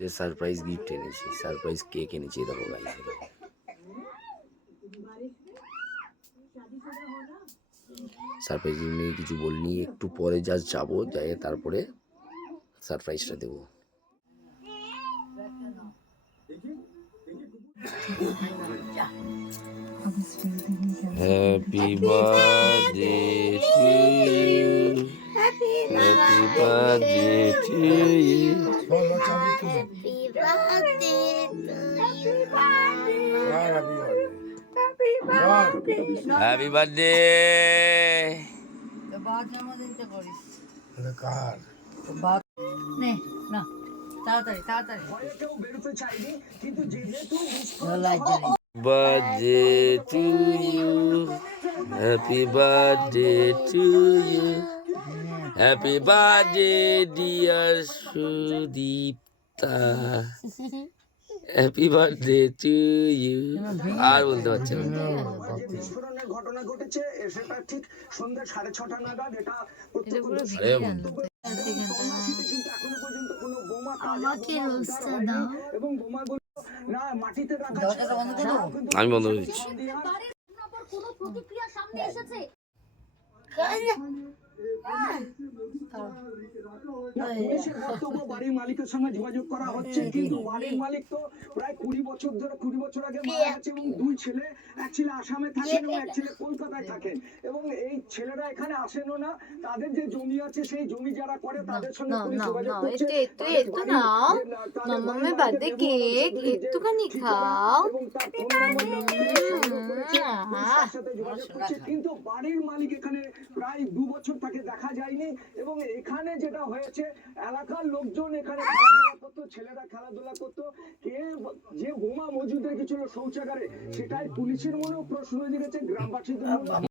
যে surprise gift এনেছি, surprise cake এনেছি, দেখো গাইস। সারপ্রাইজ নিয়ে কিছু বলিনি, একটু পরে জাস্ট যাবো, যাই তারপরে সারপ্রাইজটা দেবো। Happy birthday to you, happy birthday to you, happy birthday happy birthday. Birthday to you, happy birthday to you, happy birthday dear Sudipta, happy birthday to you. আর বলতে পারছি না। বিস্ফোরণের ঘটনা ঘটেছে সেটা ঠিক সন্ধ্যা 6:30 নাগাদ। এটা কিন্তু এখনো পর্যন্ত কোনো বোমা এবং বোমাগুলো না মাটিতে রাখা। আমি বন্ধ করে দিচ্ছি। কোনো প্রতিক্রিয়া সামনে এসেছে? বাড়ির মালিকের সঙ্গে যোগাযোগ করা হচ্ছে, কিন্তু বাড়ির মালিক তো প্রায় 20 বছর আগে মারা গেছে এবং দুই ছেলে, এক ছেলে আসামে থাকেন এবং এক ছেলে কলকাতায় থাকেন এবং এই ছেলেরা এখানে আসেনও না। তাদের যে জমি আছে সেই জমি যারা করে তাদের সঙ্গে যোগাযোগ করছে। কিন্তু বাড়ির মালিক এখানে প্রায় 2 বছর তাকে দেখা যায়নি এবং এখানে যেটা হয়েছে, এলাকার লোকজন এখানে খেলাধুলা করতো, ছেলেরা খেলাধুলা করতো, কে যে বোমা মজুদ রেখেছিল শৌচাগারে সেটাই পুলিশের মনেও প্রশ্ন জেগেছে, গ্রামবাসীদের মনে।